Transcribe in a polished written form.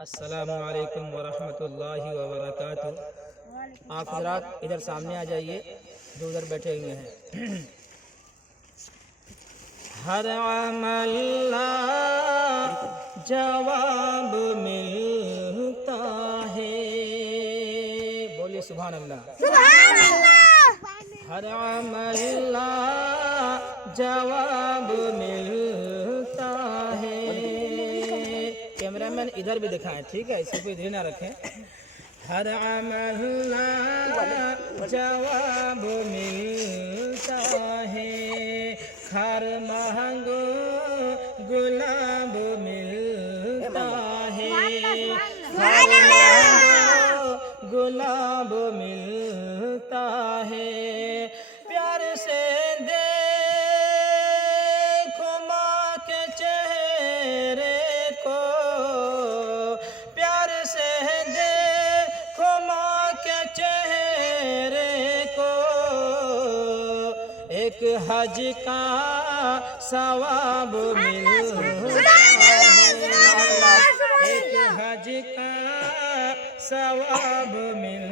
अस्सलामु अलैकुम वरहमतुल्लाहि वबरकातुहू। आप हज़रात इधर सामने आ जाइए, जो उधर बैठे हुए हैं। हर अमल जवाब मिलता है, बोलिए सुभान अल्लाह। हर अमल जवाब मिलता है। कैमरामैन इधर भी दिखाएं, ठीक है, इसको इधर ना रखें। हर अमल जवाब मिलता है, हर मांगो गुलाब मिलता है, हर मांगो गुलाब मिलता है। प्यार से देखो माँ के चेहरे को, प्यार से देखो माँ के चेहरे को, एक हज का सवाब मिलता है, एक हज का सवाब मिलता है।